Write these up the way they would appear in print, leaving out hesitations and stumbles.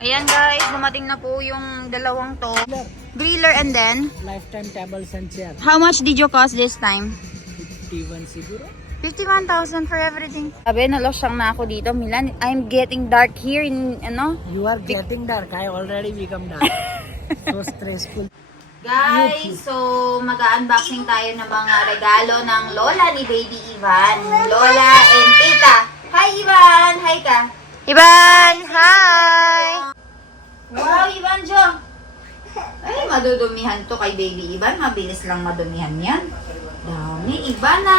Ayan guys, dumating na po yung dalawang to. Griller and then? Lifetime tables and chair. How much did you cost this time? 51 siguro. 51,000 for everything. Sabi, nalosyang na ako dito, Milan. I'm getting dark here in, ano? You are getting dark. I already become dark. So stressful. Guys, so mag-unboxing tayo ng mga regalo ng lola ni Baby Ivan. Lola and tita. Hi Ivan! Hi ka! Ivan! Hi! Wow, Ivan Jo! Ay, madudumihan to kay Baby Ivan. Mabilis lang madumihan yan. Dami, Ivan na!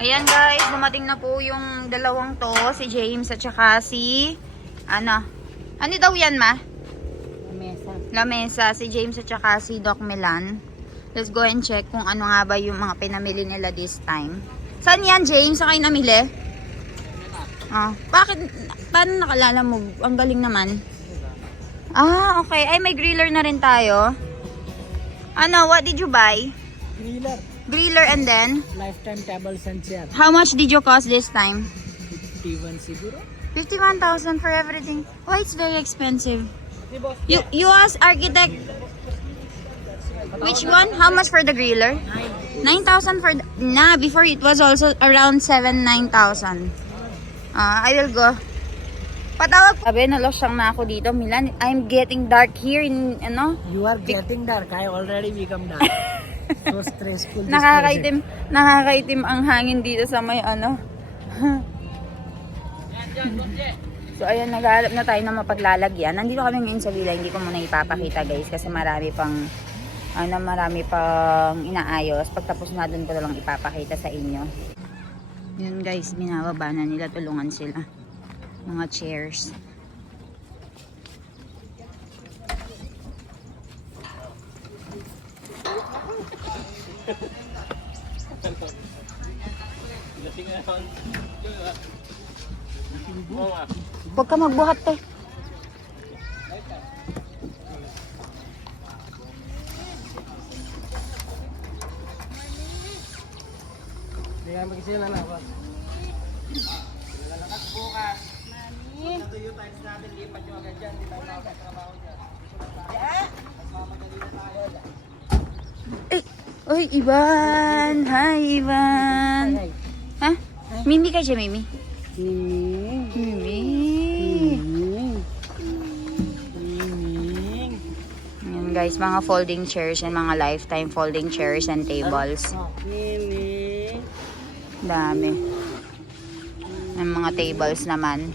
Ayan guys, dumating na po yung dalawang to, si James at saka si, ano daw yan ma? Mesa. Lamesa, si James at saka si Doc Milan. Let's go and check kung ano nga ba yung mga pinamili nila this time. Saan yan James? Saan kayo namili? Bakit? Paano nakalala mo? Ang galing naman. Okay. Ay, may griller na rin tayo. Ano, what did you buy? Griller. Griller and then? Lifetime tables and chair. How much did you cost this time? 51 siguro. 51,000 for everything. Why it's very expensive? You ask architect. Which one? How much for the griller? 9,000 for before it was also around 9,000. I will go. Patawag. Sabi, nalosyang na ako dito, Milan. I'm getting dark here in, ano? You are getting dark. I already become dark. So stressful. Nakakaitim ang hangin dito sa may ano. So ayan, naghahanap na tayo ng mapaglalagyan. Nandito kami ngayon sa villa, hindi ko muna ipapakita guys kasi marami pang inaayos. Pagtapos na dun ko na lang ipapakita sa inyo. Yun guys, binababa na nila, tulungan sila. Mga chairs. Huwag ka magbuhat eh. Kaya mag-isila na ba? Lalakas bukas. Mami. Ito yung times natin, lipat nyo agad dyan. Hindi tayo makakatrabaho dyan. Mas mamadali na tayo dyan. Uy, Ivan! Hi, Ivan! Hi. Ha? Mimi ka siya, Mimi? Miming. Mimi! Miming. Miming. Yan guys, mga folding chairs and mga lifetime folding chairs and tables. Miming. Dami. Yung mga tables naman.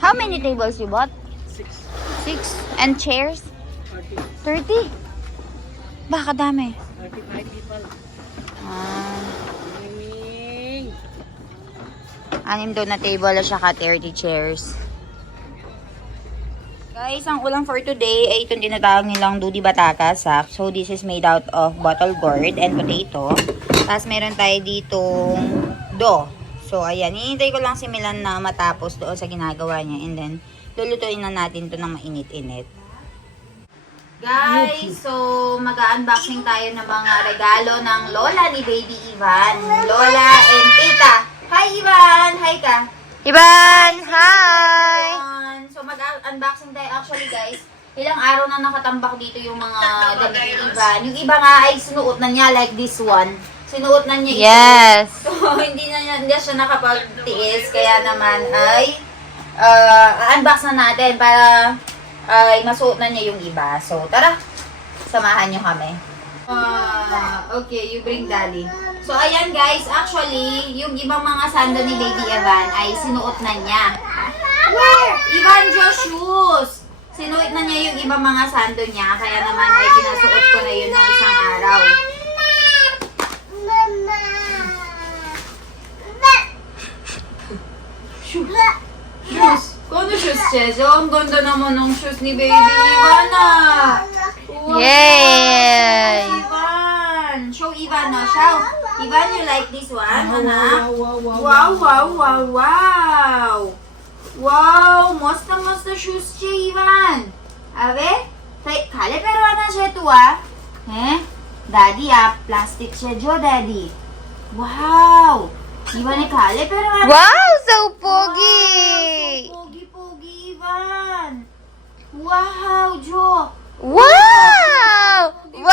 How many tables you bought? 6. And chairs? 30. Baka dami. 35 people. Miming. 6 daw na table at saka 30 chairs. Guys, ang ulam for today ay itong tinatawag nilang Dudi Bataka sack. So, this is made out of bottle gourd and potato. Tapos, meron tayo ditong dough. So, ayan. Hinihintay ko lang si Milan na matapos doon sa ginagawa niya. And then, lulutuin na natin ito ng mainit-init. Guys, so mag-unboxing tayo ng mga regalo ng lola ni Baby Ivan. Lola and tita. Hi, Ivan! Hi ka! Ivan! Hi! So mag-unboxing tayo. Actually guys, ilang araw na nakatambak dito yung mga damit ni Ivan. Yung iba nga ay sinuot na niya like this one. Sinuot na niya ito. Yes! So hindi siya nakapagtiis. Kaya naman ay unbox na natin para ay masuot na niya yung iba. So tara, samahan niyo kami. Okay, you bring daddy. So ayan guys, actually yung ibang mga sando ni Baby Ivan ay sinuot na niya. Ivan Josh shoes! Sinuot na niya yung ibang mga sando niya. Kaya naman ay kinasuot ko na yun ng isang araw. Shoes. Kano shoes, Chezo? Ang ganda naman ng shoes ni Baby Ivan ah. Wow. Yay! Ivan! Show Ivan na. Show. Ivan, you like this one? Wow, wow, wow, wow, wow. Wow! Masta shoes siya, Ivan. Abe? खाले परवाना छे तू हैं दादी आप प्लास्टिक छे जो दादी वाव इवाने खाले परवाना Wow, so pogi! पोगी पोगी इवान वाव जो Wow! Wow!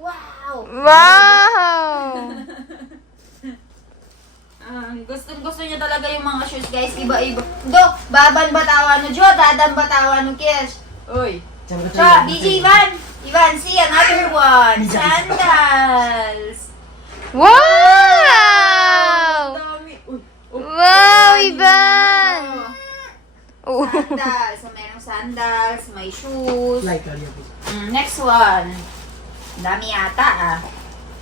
wow Wow! Gusto niya talaga yung mga shoes, guys. Iba-iba. Do, baban batawa no Jo, dadan batawa no Kish. Uy. So, DJ Ivan. Ivan, see another one. Sandals. Wow! Dami. Uy. Wow, Ivan! Oh. Sandals. So, merong sandals, may shoes. Like, earlier, please. Next one. Dami yata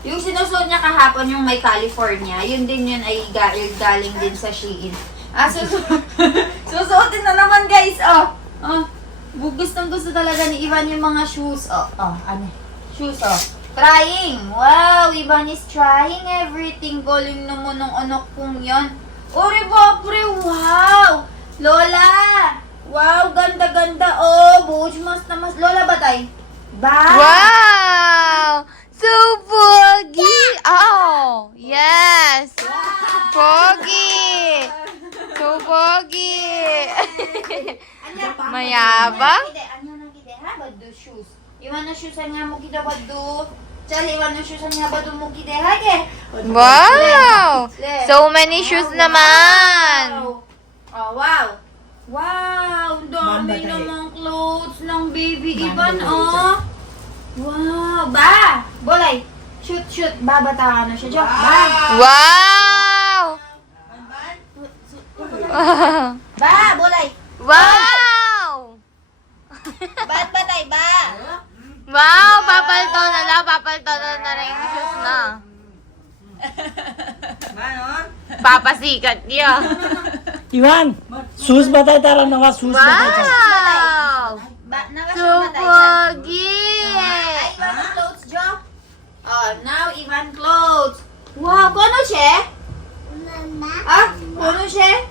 Yung sinusuot niya kahapon yung may California, yun din yun ay galing din sa Shein. Susuotin na naman guys, gustong gusto talaga ni Ivan yung mga shoes. Shoes, Trying! Wow, Ivan is trying everything. Galing naman ng anak kong yan. Ore bapre, wow! Lola! Wow, ganda-ganda. Buj mas na mas. Lola ba tay? Wow! So pogi! Oh, yes! Pogi! So pogi! Mayabang? Anya na gide ha baddo shoes. Iwan na shoes anya mo gida baddo. Chali iwan na shoes anya baddo mo gide ha ge. Wow! So many shoes naman! Wow. Wow, ang dami Banda tayo. namang clothes ng baby Ivan Wow, ba! Bolay. Shoot. Babatawan na siya. Joke. Ba! Wow! Ba! Bolay. Wow! Ba't batay? Ba! Wow! Papalto na rin yung shoes na. Papasikat niya. Ivan, shoes batay tara nawa shoes batay tara. Wow! Ba! So Nakashoot batay. pogi! Ivan clothes, Jo. Now Ivan clothes. Wow, kono siya? Kono siya?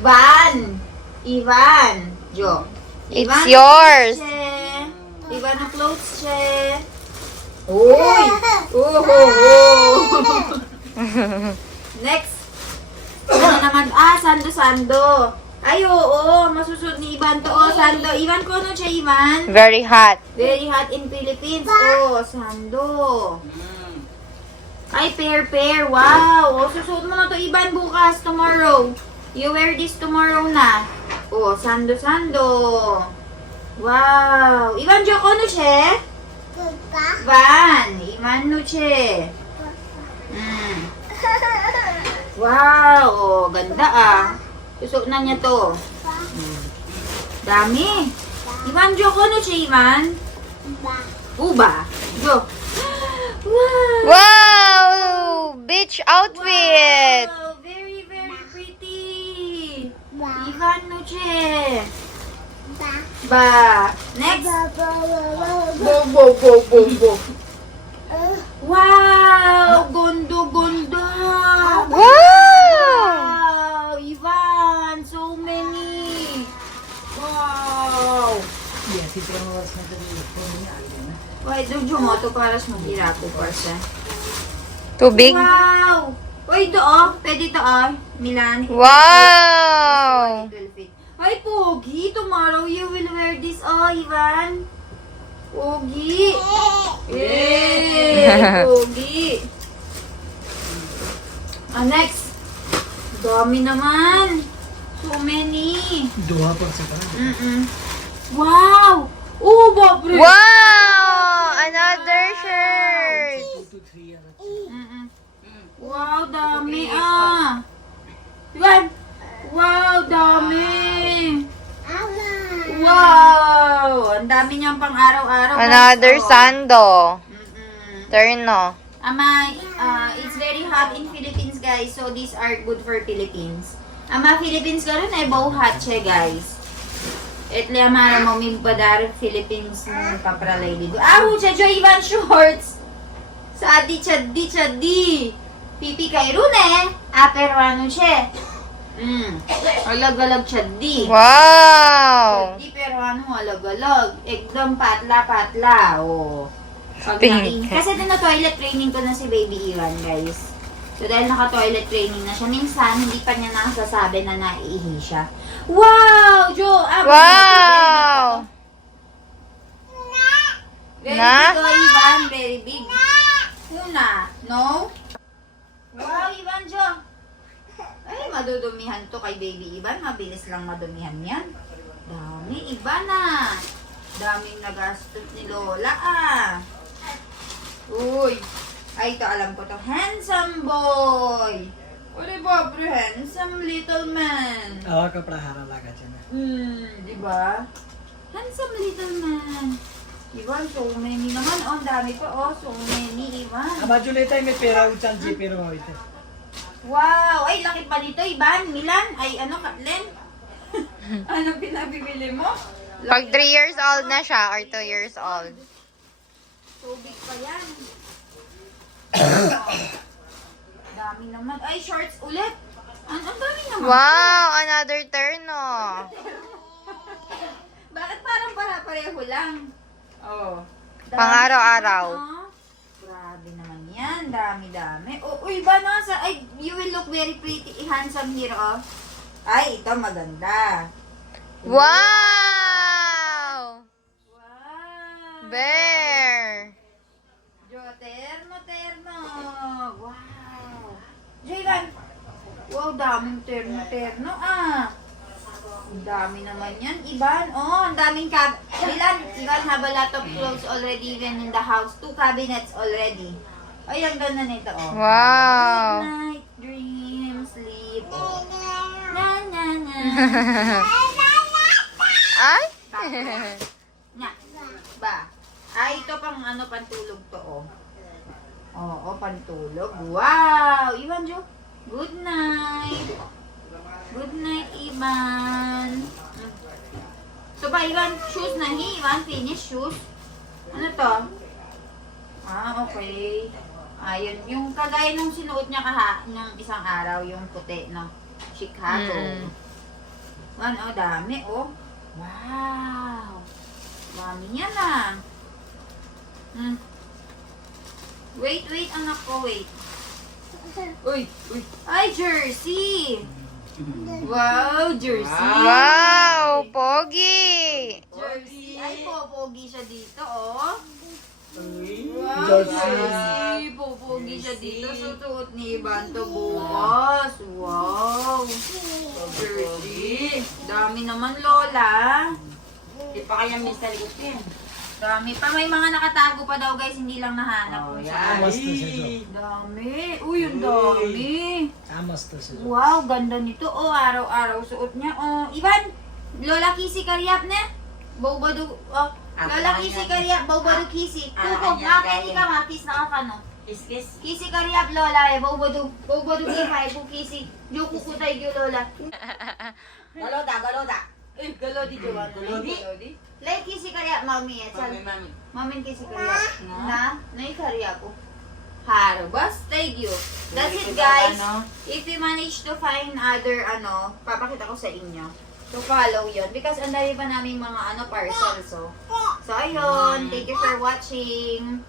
Van. Ivan. Jo. It's Ivan yours. siya. Ivan na clothes siya. Uy! Oh. Next. Ano naman? Sando. Ay, oo. Masusunod ni Ivan to. Sando. Ivan, kono siya, Ivan? Very hot. Very hot in Philippines. Sando. Ay, pair. Wow. Susuot mo na to, Ivan, bukas, tomorrow. You wear this tomorrow na. Sando. Wow. Ivan, joko no siya? Van. Ivan no siya. Wow. Ganda Susuot na niya to. Dami. Ivan, joko no siya, Ivan? Uba. Jo. Wow. Wow! Beach outfit! Wow, very pretty. Ivan no siya. Ba. Next. Bo. Wow, gondo. Wow! Wow, Ivan, so many. Wow. Yes, ito ang oras na ito. Why do you mo to para sa mahirapo pa siya? Too big? Wow. Uy, pwede to Milan. Wow! 12 feet. Ay, pogi. Tomorrow you will wear this, Ivan. Pogi. Pogi. Next. Dami naman. So many. Duha pa sa tanan. Wow. Babre. Wow! Another shirt! 2 to 3 years. Wow, dami Ivan. Wow, dami. Wow. Ang dami niyang pang araw-araw. Another guys. sando. Terno. It's very hot in Philippines, guys. So, these are good for Philippines. Philippines karon ay hot siya, guys. Etli amara mo mi badar Philippines mo papralay dito. Siya jo Ivan shorts. Sa chaddi. Pipi kay Rune. Pero ano siya? Alag-alag chaddi. Wow! mo, alag-alag. Ekdom patla-patla. Oh. Pag Pink. kasi toilet training ko na si Baby Ivan, guys. So, dahil naka-toilet training na siya, minsan, hindi pa niya nasasabi na naiihi siya. Wow! Jo! Wow! Very Na? big, oh, Ivan. Very big. Una. No? Wow, Ivan, Jo. Ay, madudumihan to kay Baby Ivan. Mabilis lang madumihan yan. Dami, iba na. Daming nagastos ni Lola, ah. Uy. Ay, ito, alam ko to. Handsome boy. Uli, pobre, handsome little man. आवा कपड़ा हरा लगा चना Di ba? Handsome little man. Ivan, so many naman. Oh, ang dami pa. Oh, so many, Ivan. अब बाजू लेता है मैं पेरा उचल जी पेरो होते Wow! Ay, laki pa nito, Ivan. Milan? Ay, ano, Katlen? Ano pinabibili mo? Pag 3 years old na siya or 2 years old. Tubig pa yan. Dami naman. Ay, shorts ulit. Ang dami naman. Wow, another terno. Bakit parang pareho lang? Oh. Dami Pang-araw-araw. naman, oh. Grabe naman yan. Dami-dami. Oh, uy, ba nasa? Ay, you will look very pretty, handsome here, oh. Ay, ito maganda. Wow! Wow! Bear! Jo, terno. Wow! Jaylan! Wow, daming terno, ah. Ang dami naman yan. Ivan, oh, ang daming Ivan have a lot of clothes already even in the house. 2 cabinets already. Ay, ang ganda nito, oh. Wow! Good night, dream, sleep. Oh. Na, na, na. Ay? Na. Ba? Ay, ito pang ano, pantulog to, oh. Oo, pantulog. Wow! Ivan, Jo. Good night. Good night, Ivan. So ba, Ivan, shoes na hi? Ivan, finish shoes? Ano to? Ah, okay. Ayun, yung kagaya nung sinuot niya nung isang araw, yung puti ng Chicago. Mm. Oh, dami, oh. Wow! Dami yan, ah. Wait, anak ko, wait. Uy. Ay, jersey! Wow, jersey! Wow, pogi! Jersey. Ay, popogi siya dito, oh. Wow, Jersey. jersey. Popogi siya dito. Susuot ni Ivan to bukas. Wow. Jersey. Dami naman, Lola. Di pa kaya may sa likod yan. Dami pa. May mga nakatago pa daw, guys. Hindi lang nahanap kung saan. Amas to siya Jo Dami. Uy, ang dami. Amas to siya Jo Wow, ganda nito. Oh, araw-araw suot niya. Oh, Ivan, Lola Kisi Karyap na. Bawbado. Oh, Lola Kisi Karyap. Bawbado Kisi. Tukog. Makakini ka, makis na ka, no? Kiss-kiss. Kisi Karyap, Lola. Bawbado. Bawbado Kihai. Bu Kisi. Yo kukutay gyo, Lola. Galoda. Eh, galo di Joanna. Galodi? Like Kisi Karyap, mami. Mami, mami. Mamin Kisi Karyap. Na? Nay Karyap ko. Harabas, thank you. That's it, guys. If you manage to find other, papakita ko sa inyo. So, follow yun. Because ang dami pa naming mga, parcels, so. So, ayun. Thank you for watching.